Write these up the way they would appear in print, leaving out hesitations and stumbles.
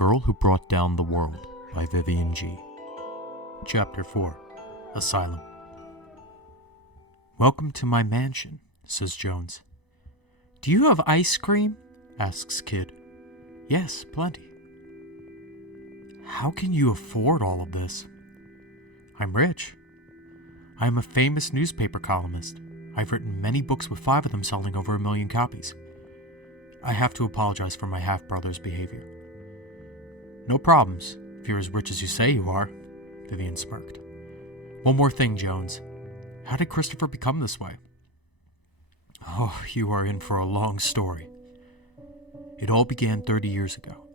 Girl Who Brought Down the World by Vivian G. Chapter 4. Asylum. "Welcome to my mansion," says Jones. "Do you have ice cream?" asks Kid. "Yes, plenty." "How can you afford all of this?" "I'm rich. I am a famous newspaper columnist. I've written many books with 5 of them selling over 1 million copies. I have to apologize for my half-brother's behavior." "No problems, if you're as rich as you say you are," Vivian smirked. "One more thing, Jones. How did Christopher become this way?" "Oh, you are in for a long story. It all began 30 years ago.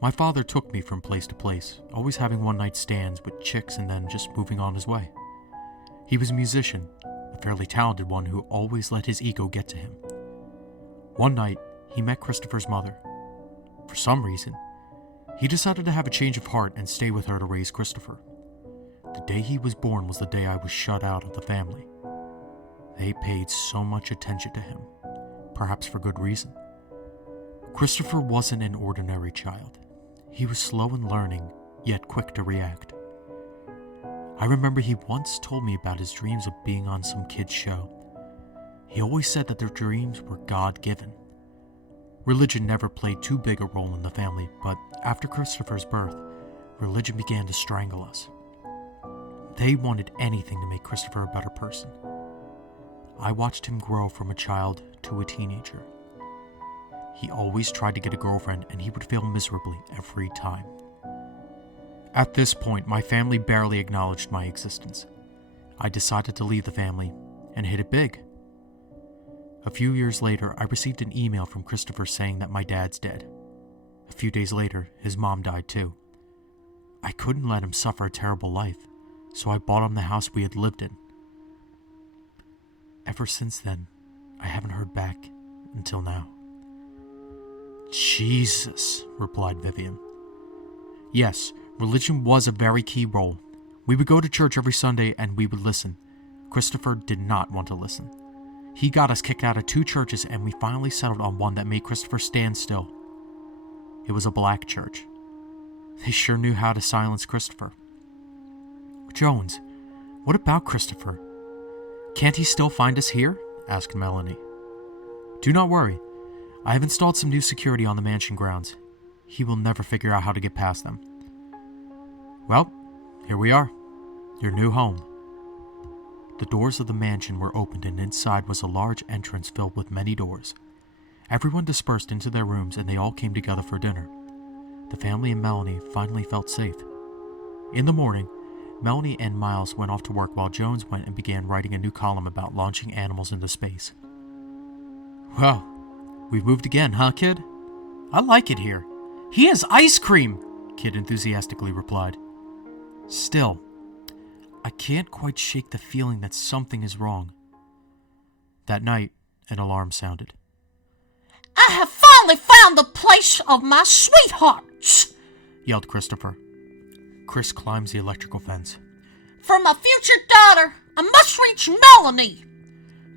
My father took me from place to place, always having one-night stands with chicks and then just moving on his way. He was a musician, a fairly talented one who always let his ego get to him. One night, he met Christopher's mother. For some reason, he decided to have a change of heart and stay with her to raise Christopher. The day he was born was the day I was shut out of the family. They paid so much attention to him, perhaps for good reason. Christopher wasn't an ordinary child. He was slow in learning, yet quick to react. I remember he once told me about his dreams of being on some kid's show. He always said that their dreams were God-given. Religion never played too big a role in the family, but after Christopher's birth, religion began to strangle us. They wanted anything to make Christopher a better person. I watched him grow from a child to a teenager. He always tried to get a girlfriend, and he would fail miserably every time. At this point, my family barely acknowledged my existence. I decided to leave the family and hit it big. A few years later, I received an email from Christopher saying that my dad's dead. A few days later, his mom died too. I couldn't let him suffer a terrible life, so I bought him the house we had lived in. Ever since then, I haven't heard back until now." "Jesus," replied Vivian. "Yes, religion was a very key role. We would go to church every Sunday and we would listen. Christopher did not want to listen. He got us kicked out of 2 churches, and we finally settled on one that made Christopher stand still. It was a black church. They sure knew how to silence Christopher." "Jones, what about Christopher? Can't he still find us here?" asked Melanie. "Do not worry. I have installed some new security on the mansion grounds. He will never figure out how to get past them." "Well, here we are. Your new home." The doors of the mansion were opened, and inside was a large entrance filled with many doors. Everyone dispersed into their rooms, and they all came together for dinner. The family and Melanie finally felt safe. In the morning, Melanie and Miles went off to work while Jones went and began writing a new column about launching animals into space. "Well, we've moved again, huh, Kid? I like it here. He has ice cream," Kid enthusiastically replied. "Still, I can't quite shake the feeling that something is wrong." That night, an alarm sounded. "I have finally found the place of my sweethearts," yelled Christopher. Chris climbs the electrical fence. "For my future daughter, I must reach Melanie."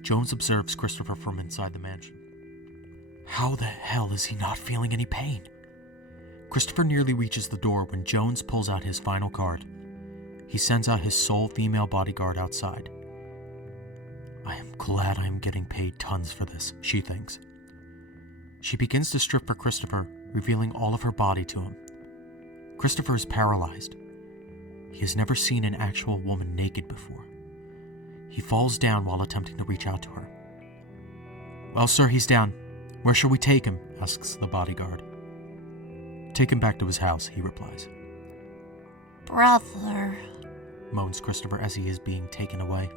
Jones observes Christopher from inside the mansion. How the hell is he not feeling any pain? Christopher nearly reaches the door when Jones pulls out his final card. He sends out his sole female bodyguard outside. "I am glad I am getting paid tons for this," she thinks. She begins to strip for Christopher, revealing all of her body to him. Christopher is paralyzed. He has never seen an actual woman naked before. He falls down while attempting to reach out to her. "Well, sir, he's down. Where shall we take him?" asks the bodyguard. "Take him back to his house," he replies. "Brother," moans Christopher as he is being taken away.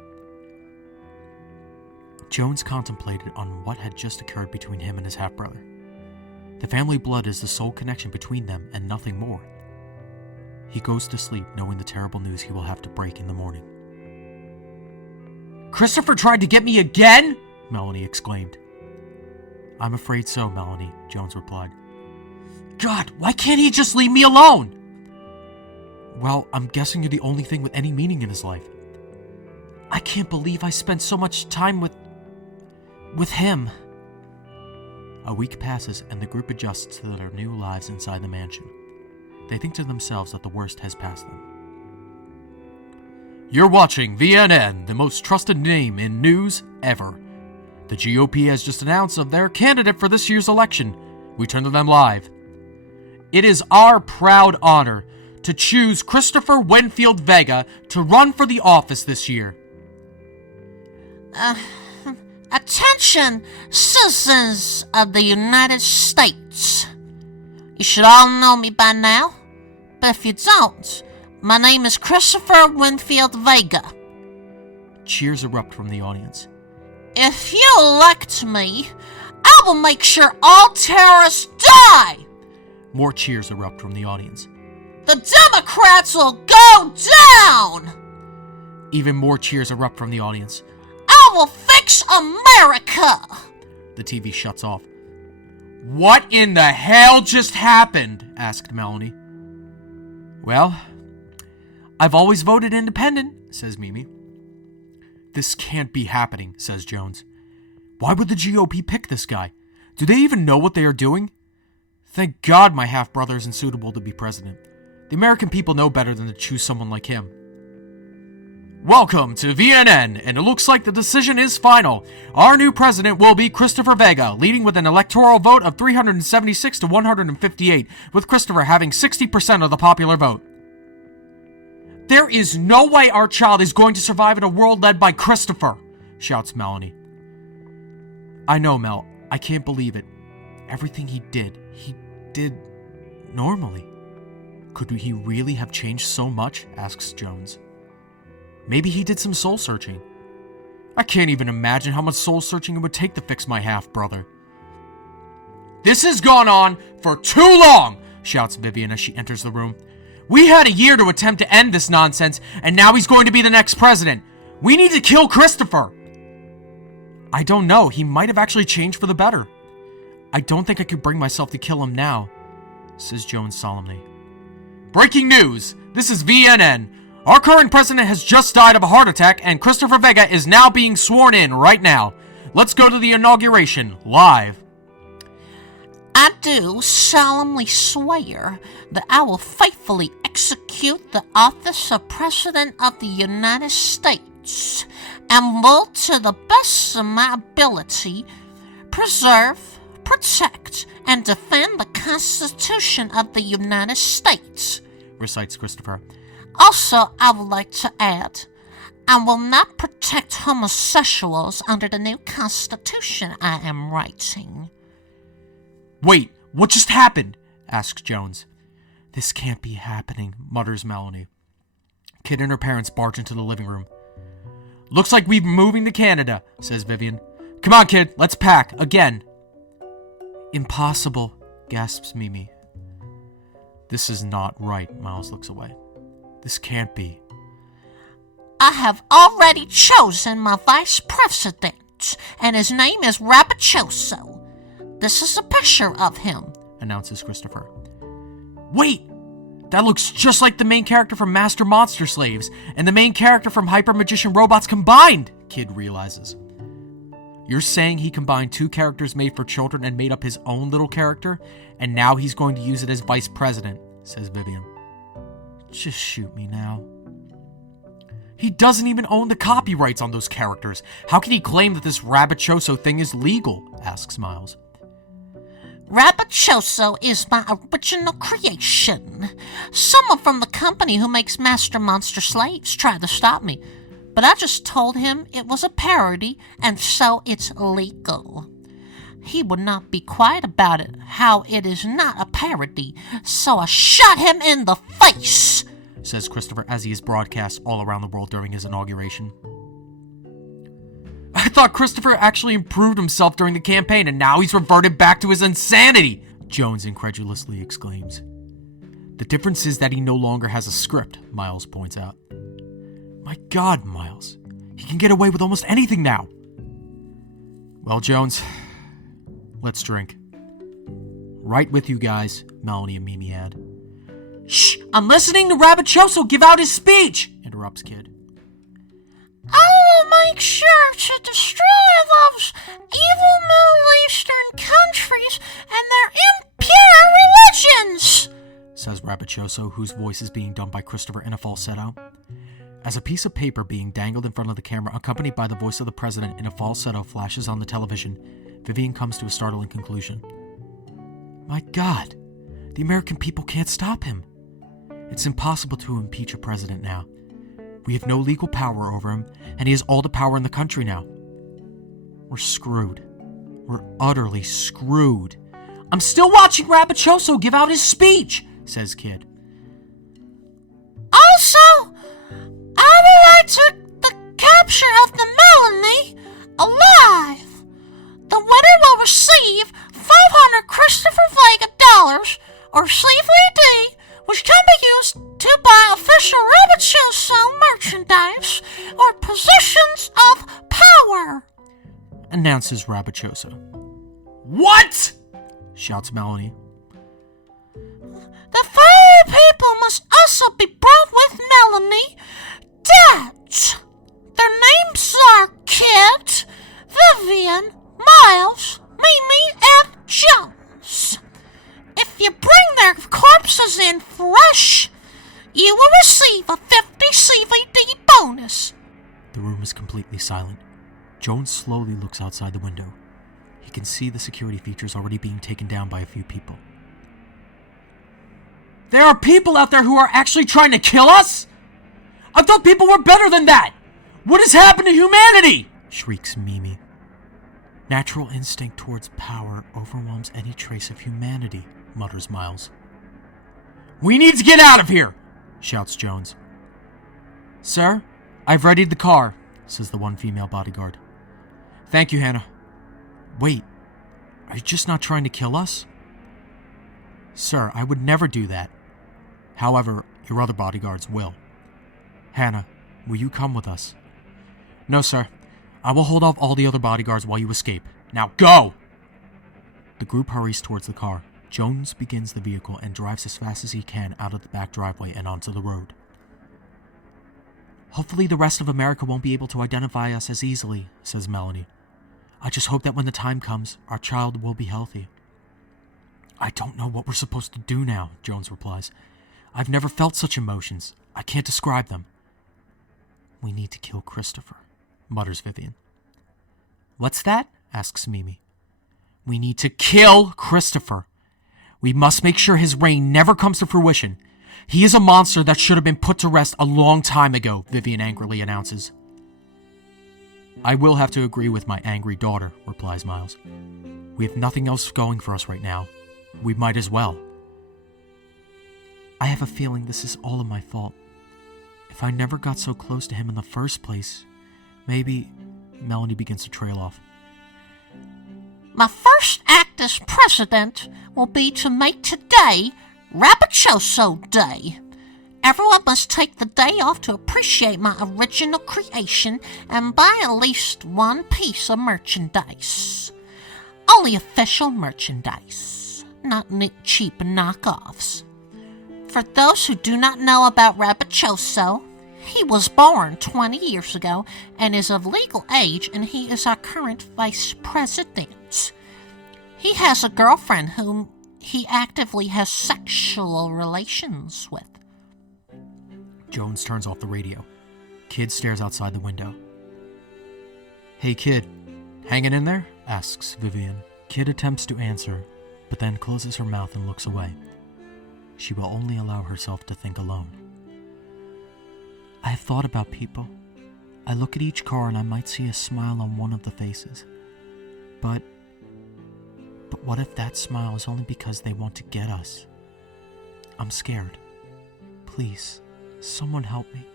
Jones contemplated on what had just occurred between him and his half-brother. The family blood is the sole connection between them and nothing more. He goes to sleep knowing the terrible news he will have to break in the morning. "Christopher tried to get me again?" Melanie exclaimed. "I'm afraid so, Melanie," Jones replied. "God, why can't he just leave me alone?" "Well, I'm guessing you're the only thing with any meaning in his life." "I can't believe I spent so much time with him." A week passes and the group adjusts to their new lives inside the mansion. They think to themselves that the worst has passed them. You're watching VNN, the most trusted name in news ever. The GOP has just announced of their candidate for this year's election. We turn to them live. It is our proud honor to choose Christopher Winfield Vega to run for the office this year. Attention, citizens of the United States. You should all know me by now, but if you don't, my name is Christopher Winfield Vega. Cheers erupt from the audience. If you elect me, I will make sure all terrorists die. More cheers erupt from the audience. The Democrats will go down. Even more cheers erupt from the audience. I will fix America. The TV shuts off. What in the hell just happened? Asked Melanie. Well, I've always voted independent, says Mimi. This can't be happening, says Jones. Why would the GOP pick this guy? Do they even know what they are doing? Thank God my half-brother isn't suitable to be president. The American people know better than to choose someone like him. Welcome to VNN, and it looks like the decision is final. Our new president will be Christopher Vega, leading with an electoral vote of 376 to 158, with Christopher having 60% of the popular vote. There is no way our child is going to survive in a world led by Christopher, shouts Melanie. I know, Mel. I can't believe it. Everything he did normally. Could he really have changed so much? Asks Jones. Maybe he did some soul searching. I can't even imagine how much soul searching it would take to fix my half-brother. This has gone on for too long, shouts Vivian as she enters the room. We had a year to attempt to end this nonsense, and now he's going to be the next president. We need to kill Christopher. I don't know. He might have actually changed for the better. I don't think I could bring myself to kill him now, says Jones solemnly. Breaking news! This is VNN. Our current president has just died of a heart attack, and Christopher Vega is now being sworn in right now. Let's go to the inauguration, live. I do solemnly swear that I will faithfully execute the office of President of the United States and will, to the best of my ability, preserve, protect, and defend the Constitution of the United States, recites Christopher. Also, I would like to add, I will not protect homosexuals under the new Constitution I am writing. Wait, what just happened? Asks Jones. This can't be happening, mutters Melanie. Kid and her parents barge into the living room. Looks like we're moving to Canada, says Vivian. Come on, kid, let's pack, again. Impossible, gasps Mimi. This is not right, Miles looks away. This can't be. I have already chosen my vice president, and his name is Rapachoso. This is a picture of him, announces Christopher. Wait! That looks just like the main character from Master Monster Slaves and the main character from Hyper Magician Robots combined, Kid realizes. You're saying he combined two characters made for children and made up his own little character, and now he's going to use it as vice president, says Vivian. Just shoot me now. He doesn't even own the copyrights on those characters. How can he claim that this Rapachoso thing is legal? Asks Miles. Rapachoso is my original creation. Someone from the company who makes Master Monster Slaves tried to stop me, but I just told him it was a parody and so it's legal. He would not be quiet about it, how it is not a parody, so I shot him in the face, says Christopher as he is broadcast all around the world during his inauguration. I thought Christopher actually improved himself during the campaign and now he's reverted back to his insanity, Jones incredulously exclaims. The difference is that he no longer has a script, Miles points out. My God, Miles. He can get away with almost anything now. Well, Jones, let's drink. Right with you guys, Melanie and Mimi add. Shh! I'm listening to Rapachoso give out his speech! Interrupts Kid. Oh, my make sure to destroy those evil Middle Eastern countries and their impure religions, says Rabicioso, whose voice is being done by Christopher in a falsetto. As a piece of paper being dangled in front of the camera, accompanied by the voice of the president in a falsetto, flashes on the television, Vivian comes to a startling conclusion. My God, the American people can't stop him. It's impossible to impeach a president now. We have no legal power over him, and he has all the power in the country now. We're screwed. We're utterly screwed. I'm still watching Rabicioso give out his speech, says Kid. Also, I would like to the capture of the Melanie alive. The winner will receive 500 Christopher Vega dollars or CVD, which can be used to buy official Rabicioso merchandise or positions of power, announces Rabicioso. What? Shouts Melanie. The following people must also be brought with Melanie dead. Their names are Kit, Vivian, Miles, Mimi, and Jones. If you bring their corpses in fresh, you will receive a 50 CVD bonus. The room is completely silent. Jones slowly looks outside the window. He can see the security features already being taken down by a few people. There are people out there who are actually trying to kill us? I thought people were better than that! What has happened to humanity? Shrieks Mimi. Natural instinct towards power overwhelms any trace of humanity, mutters Miles. We need to get out of here, shouts Jones. Sir, I've readied the car, says the one female bodyguard. Thank you, Hannah. Wait, are you just not trying to kill us? Sir, I would never do that. However, your other bodyguards will. Hannah, will you come with us? No, sir. I will hold off all the other bodyguards while you escape. Now go! The group hurries towards the car. Jones begins the vehicle and drives as fast as he can out of the back driveway and onto the road. Hopefully the rest of America won't be able to identify us as easily, says Melanie. I just hope that when the time comes, our child will be healthy. I don't know what we're supposed to do now, Jones replies. I've never felt such emotions. I can't describe them. We need to kill Christopher, mutters Vivian. What's that? Asks Mimi. We need to kill Christopher. We must make sure his reign never comes to fruition. He is a monster that should have been put to rest a long time ago, Vivian angrily announces. I will have to agree with my angry daughter, replies Miles. We have nothing else going for us right now. We might as well. I have a feeling this is all of my fault. If I never got so close to him in the first place, maybe... Melanie begins to trail off. My first act as president will be to make today Rabicioso Day. Everyone must take the day off to appreciate my original creation and buy at least one piece of merchandise. Only official merchandise, not cheap knockoffs. For those who do not know about Rabicioso, he was born 20 years ago and is of legal age, and he is our current vice president. He has a girlfriend whom he actively has sexual relations with. Jones turns off the radio. Kid stares outside the window. Hey, Kid, hanging in there? Asks Vivian. Kid attempts to answer, but then closes her mouth and looks away. She will only allow herself to think alone. I have thought about people. I look at each car and I might see a smile on one of the faces. But what if that smile is only because they want to get us? I'm scared. Please, someone help me.